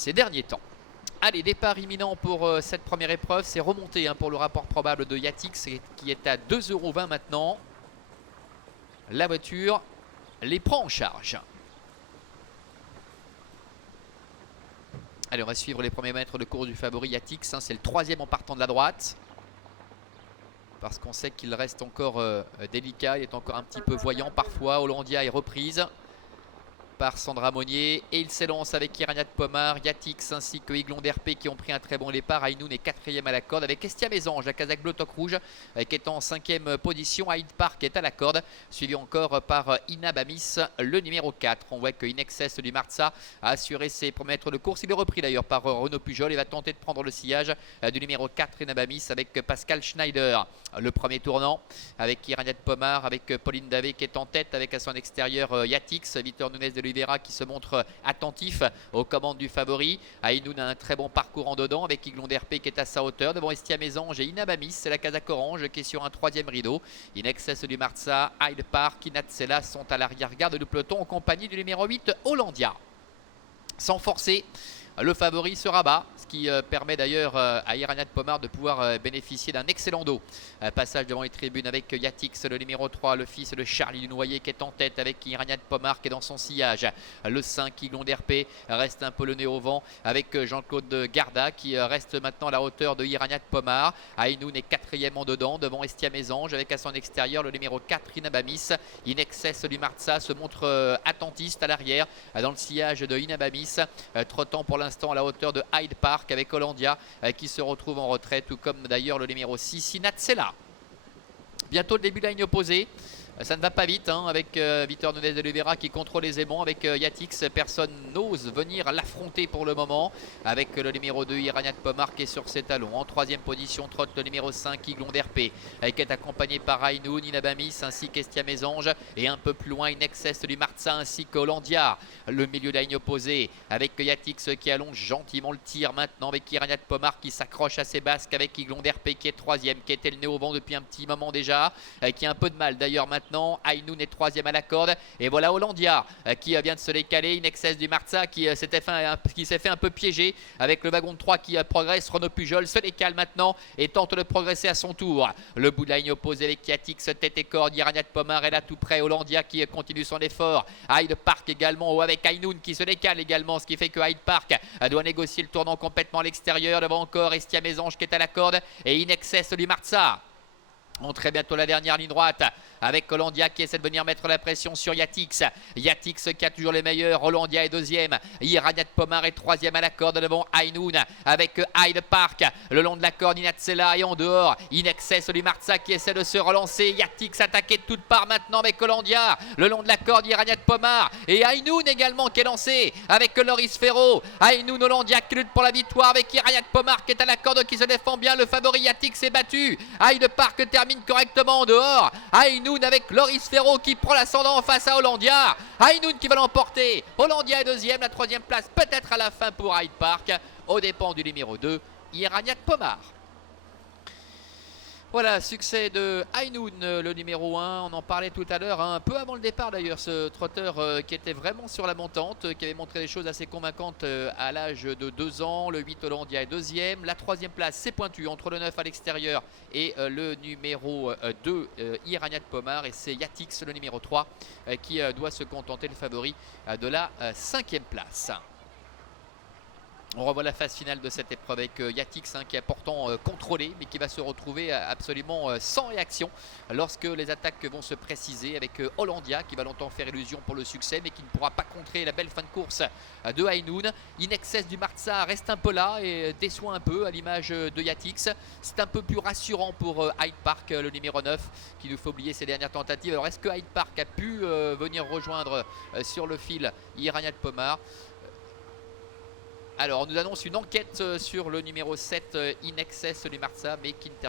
ces derniers temps. Allez, départ imminent pour cette première épreuve. C'est remonté pour le rapport probable de Yatix qui est à 2,20 € maintenant. La voiture les prend en charge. Allez, on va suivre les premiers mètres de course du favori Yatix. C'est le 3e en partant de la droite. Parce qu'on sait qu'il reste encore délicat. Il est encore un petit peu voyant parfois. Hollandia est reprise par Sandra Monnier et il s'élance avec Irania de Pomar, Yatix ainsi que Iglon d'RP qui ont pris un très bon départ. Ainoun est 4e à la corde avec Estia Mésange, la Kazakh bleu toc rouge qui est en 5e position. Hyde Park est à la corde, suivi encore par Inabamis, le numéro 4. On voit que Inexcess du Marza a assuré ses premiers mètres de course. Il est repris d'ailleurs par Renaud Pujol et va tenter de prendre le sillage du numéro 4 Inabamis avec Pascal Schneider. Le premier tournant avec Irania de Pomar, avec Pauline Davé qui est en tête, avec à son extérieur Yatix, Victor Nunez de Oliveira qui se montre attentif aux commandes du favori. Ainoun a un très bon parcours en dedans avec Iglon d'RP qui est à sa hauteur. Devant Estia Mésange et Inabamis, c'est la Kazakh orange qui est sur un 3e rideau. Inexcess du Marza, Hyde Park, Inatsela sont à l'arrière-garde du peloton en compagnie du numéro 8 Hollandia. Sans forcer, le favori se rabat, ce qui permet d'ailleurs à Irania de Pomar de pouvoir bénéficier d'un excellent dos. Passage devant les tribunes avec Yatix, le numéro 3, le fils de Charlie Dunoyer qui est en tête avec Irania de Pomar qui est dans son sillage. Le 5, Iglon d'RP, reste un peu le nez au vent avec Jean-Claude Garda qui reste maintenant à la hauteur de Irania de Pomar. Ainoun est 4e en dedans devant Estia Mésange avec à son extérieur le numéro 4, Inabamis. Inexcess du Marza se montre attentiste à l'arrière dans le sillage de Inabamis, trottant pour l'instant à la hauteur de Hyde Park avec Hollandia qui se retrouve en retrait, tout comme d'ailleurs le numéro 6 Inatsela. Bientôt le début de la ligne opposée. Ça ne va pas vite avec Victor Nunez de Oliveira qui contrôle aisément avec Yatix. Personne n'ose venir l'affronter pour le moment avec le numéro 2 Irania de Pomar qui est sur ses talons. En 3e position trotte le numéro 5 Iglon d'RP qui est accompagné par Ainoun, Inabamis ainsi qu'Estia Mésange et un peu plus loin Inexcess du Marza ainsi qu'Hollandia. Le milieu de la ligne opposée avec Yatix qui allonge gentiment le tir maintenant avec Irania de Pomar qui s'accroche à ses basques avec Iglon d'RP qui est 3e, qui était le nez au vent depuis un petit moment déjà, qui a un peu de mal d'ailleurs maintenant. Ainoun est 3e à la corde et voilà Hollandia qui vient de se décaler. Inexcess du Marza qui s'est fait un peu piéger avec le wagon de 3 qui progresse. Renaud Pujol se décale maintenant et tente de progresser à son tour. Le bout de la ligne opposée avec Yatix, tête et corde. Irania de Pomar est là tout près. Hollandia qui continue son effort. Hyde Park également avec Ainoun qui se décale également, ce qui fait que Hyde Park doit négocier le tournant complètement à l'extérieur. Devant encore Estia Mésange qui est à la corde et Inexcess du Marza. On très bientôt la dernière ligne droite avec Hollandia qui essaie de venir mettre la pression sur Yatix. Yatix qui a toujours les meilleurs. Hollandia est 2e. Irania de Pomar est 3e à la corde devant Ainoun avec Hyde Park. Le long de la corde, Inatsela et en dehors. Inexcess du Marza qui essaie de se relancer. Yatix attaqué de toutes parts maintenant avec Hollandia. Le long de la corde, Irania de Pomar et Ainoun également qui est lancé avec Loris Ferro. Ainoun, Hollandia qui lutte pour la victoire avec Irania de Pomar qui est à la corde qui se défend bien. Le favori Yatix est battu. Hyde Park termine correctement en dehors. Ainoun avec Loris Ferro qui prend l'ascendant face à Hollandia. Ainoun qui va l'emporter. Hollandia est 2e, la 3e place peut-être à la fin pour Hyde Park aux dépens du numéro 2 Irania de Pomar. Voilà, succès de Ainoun, le numéro 1. On en parlait tout à l'heure, un peu avant le départ d'ailleurs, ce trotteur qui était vraiment sur la montante, qui avait montré des choses assez convaincantes à l'âge de 2 ans. Le 8 Hollandia est 2e. La 3e place, c'est pointu entre le 9 à l'extérieur et le numéro 2 Irania de Pomar. Et c'est Yatix, le numéro 3, qui doit se contenter, le favori, de la 5e place. On revoit la phase finale de cette épreuve avec Yatix qui a pourtant contrôlé mais qui va se retrouver absolument sans réaction lorsque les attaques vont se préciser avec Hollandia qui va longtemps faire illusion pour le succès mais qui ne pourra pas contrer la belle fin de course de Ainoun. Inexcess du Marza reste un peu là et déçoit un peu à l'image de Yatix. C'est un peu plus rassurant pour Hyde Park, le numéro 9 qui nous fait oublier ses dernières tentatives. Alors est-ce que Hyde Park a pu venir rejoindre sur le fil Irania de Pomar? Alors, on nous annonce une enquête sur le numéro 7 Inexcess du Marza, mais qui ne termine